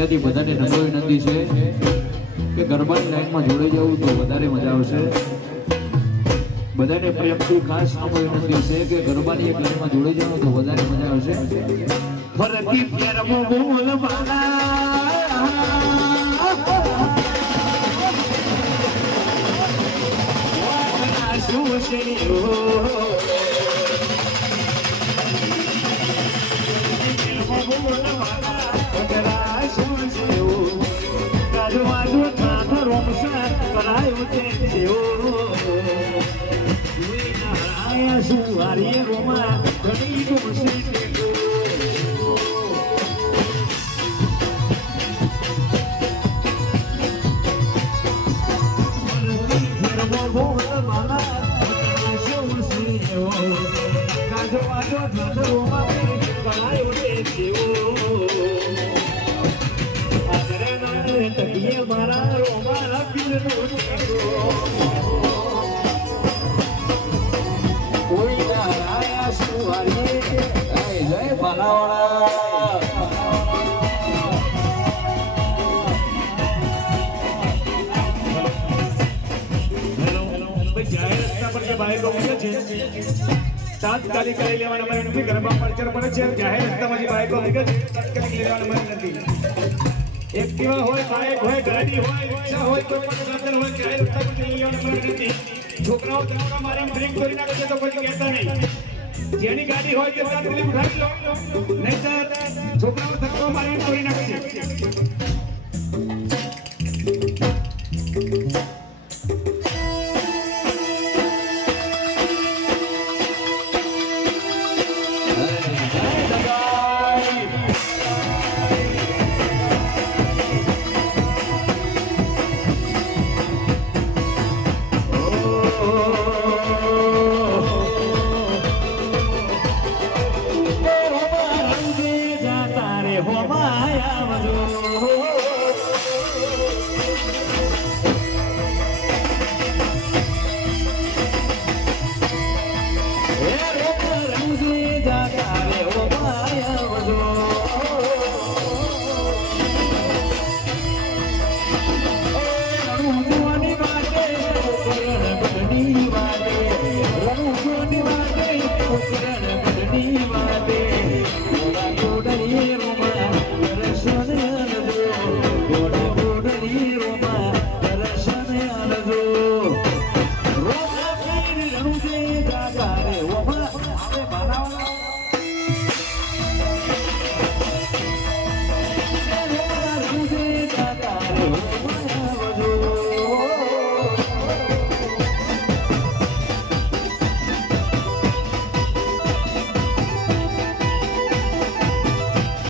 અહીંયાથી બધાને નમ્ર વિનંતી છે કે ગરબાની લાઈનમાં જોડાઈ જવું તો વધારે મજા આવશે. બધાને પ્રેમથી ખાસ નમ્ર વિનંતી છે કે ગરબાની એક લાઈનમાં જોડાઈ જાવ તો વધારે મજા આવશે. ફરતી ફેરમો બોલ મારા શું છે Suaria Roma, Donido Musiko. તાત્કાલિક લઈ લેવાના મને નથી. ગરબા પડચર પડે છે જાહેર રસ્તામાં બાઈકો નીકળે છે તાત્કાલિક લેવાના મને નથી. એક્ટિવા હોય, બાઇક હોય, ગાડી હોય, રિક્ષા હોય, કોઈ પણ સાધન હોય જાહેર રસ્તા પર લઈ લેવાના મને નથી. છોકરાઓ ધક્કા મારે ડ્રિંક કરી નાખે છે તો કોઈ કહેતા નહીં. જેની ગાડી હોય તે તાત્કાલિક ઉઠાવી લો, નહીંતર છોકરાઓ ધક્કો મારે કરી નાખે છે.